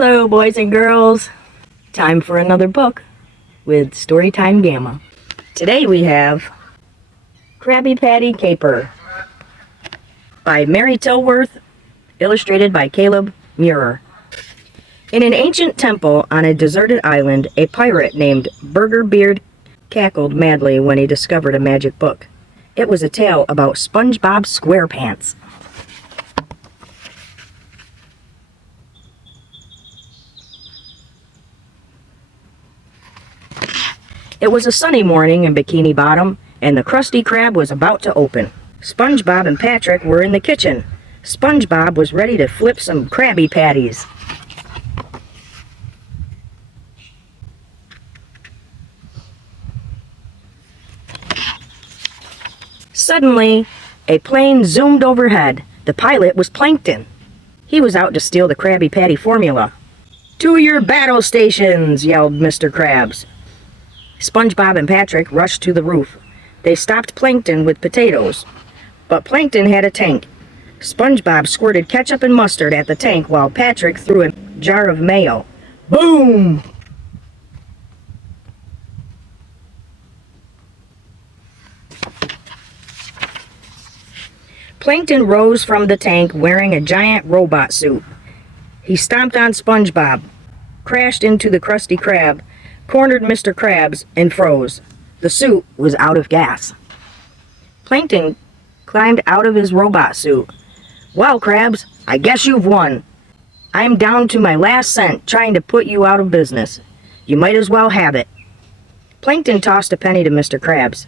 Hello, boys and girls. Time for another book with Storytime Gamma. Today we have Krabby Patty Caper by Mary Tilworth, illustrated by Caleb Muir. In an ancient temple on a deserted island, a pirate named Burger Beard cackled madly when he discovered a magic book. It was a tale about SpongeBob SquarePants. It was a sunny morning in Bikini Bottom, and the Krusty Krab was about to open. SpongeBob and Patrick were in the kitchen. SpongeBob was ready to flip some Krabby Patties. Suddenly, a plane zoomed overhead. The pilot was Plankton. He was out to steal the Krabby Patty formula. "To your battle stations!" yelled Mr. Krabs. SpongeBob and Patrick rushed to the roof. They stopped Plankton with potatoes, but Plankton had a tank. SpongeBob squirted ketchup and mustard at the tank while Patrick threw a jar of mayo. Boom! Plankton rose from the tank wearing a giant robot suit. He stomped on SpongeBob, crashed into the Krusty Krab, cornered Mr. Krabs, and froze. The suit was out of gas. Plankton climbed out of his robot suit. "Well, Krabs, I guess you've won. I'm down to my last cent trying to put you out of business. You might as well have it." Plankton tossed a penny to Mr. Krabs.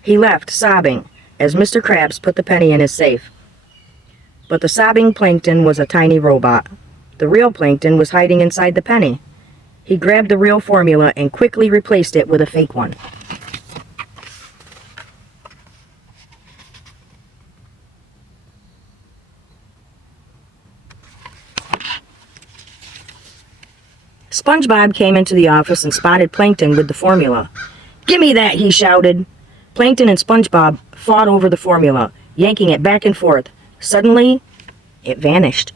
He left, sobbing, as Mr. Krabs put the penny in his safe. But the sobbing Plankton was a tiny robot. The real Plankton was hiding inside the penny. He grabbed the real formula and quickly replaced it with a fake one. SpongeBob came into the office and spotted Plankton with the formula. "Gimme that!" he shouted. Plankton and SpongeBob fought over the formula, yanking it back and forth. Suddenly, it vanished.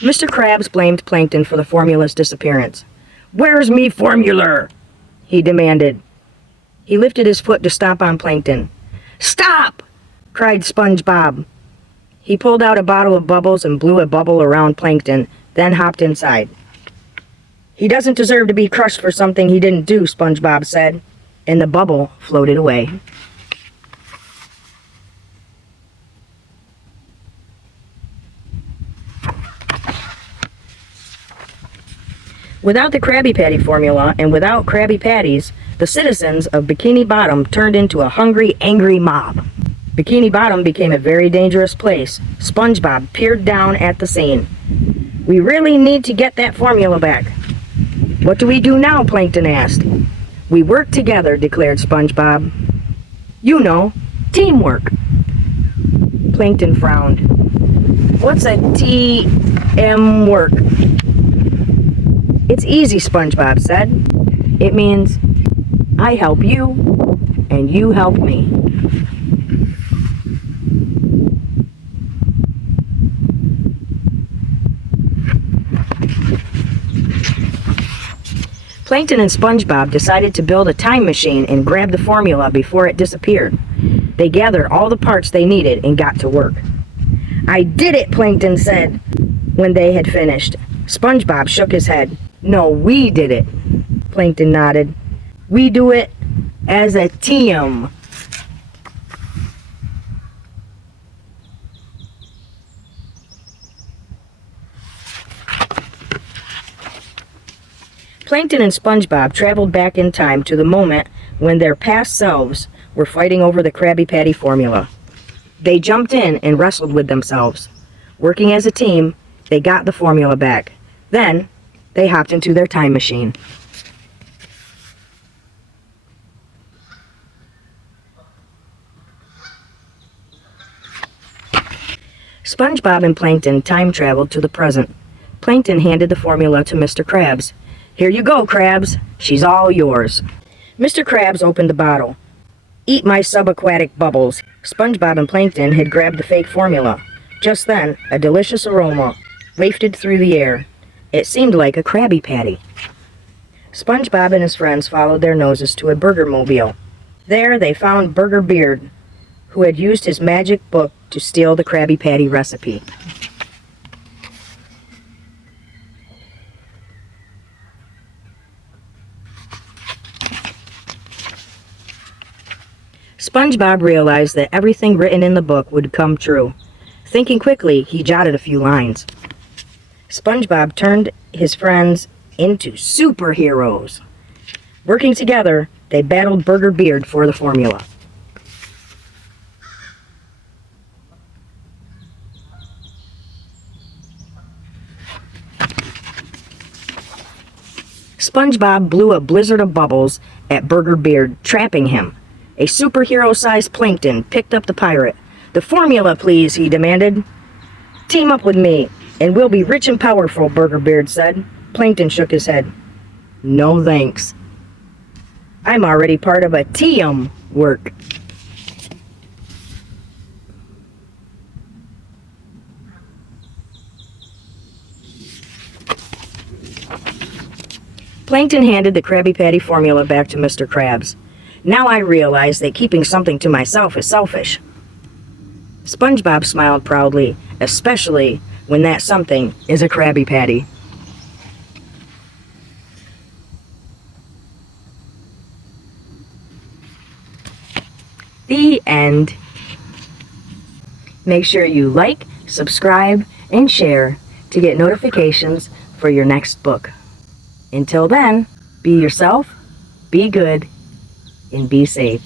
Mr. Krabs blamed Plankton for the formula's disappearance. "Where's me formula?" he demanded. He lifted his foot to stomp on Plankton. "Stop!" cried SpongeBob. He pulled out a bottle of bubbles and blew a bubble around Plankton, then hopped inside. "He doesn't deserve to be crushed for something he didn't do," SpongeBob said, and the bubble floated away. Without the Krabby Patty formula and without Krabby Patties, the citizens of Bikini Bottom turned into a hungry, angry mob. Bikini Bottom became a very dangerous place. SpongeBob peered down at the scene. "We really need to get that formula back." "What do we do now?" Plankton asked. "We work together," declared SpongeBob. "You know, teamwork." Plankton frowned. "What's a T-M-work?" "It's easy," SpongeBob said. "It means I help you and you help me." Plankton and SpongeBob decided to build a time machine and grab the formula before it disappeared. They gathered all the parts they needed and got to work. "I did it," Plankton said when they had finished. SpongeBob shook his head. "No, we did it." Plankton nodded. "We do it as a team." Plankton and SpongeBob traveled back in time to the moment when their past selves were fighting over the Krabby Patty formula. They jumped in and wrestled with themselves. Working as a team, they got the formula back. Then, they hopped into their time machine. SpongeBob and Plankton time traveled to the present. Plankton handed the formula to Mr. Krabs. "Here you go, Krabs. She's all yours." Mr. Krabs opened the bottle. "Eat my subaquatic bubbles." SpongeBob and Plankton had grabbed the fake formula. Just then, a delicious aroma wafted through the air. It seemed like a Krabby Patty. SpongeBob and his friends followed their noses to a burger mobile. There they found Burger Beard, who had used his magic book to steal the Krabby Patty recipe. SpongeBob realized that everything written in the book would come true. Thinking quickly, he jotted a few lines. SpongeBob turned his friends into superheroes. Working together, they battled Burger Beard for the formula. SpongeBob blew a blizzard of bubbles at Burger Beard, trapping him. A superhero-sized Plankton picked up the pirate. "The formula, please," he demanded. "Team up with me, and we'll be rich and powerful," Burger Beard said. Plankton shook his head. "No thanks. I'm already part of a teamwork." Plankton handed the Krabby Patty formula back to Mr. Krabs. "Now I realize that keeping something to myself is selfish." SpongeBob smiled proudly, especially when that something is a Krabby Patty. The end. Make sure you like, subscribe, and share to get notifications for your next book. Until then, be yourself, be good, and be safe.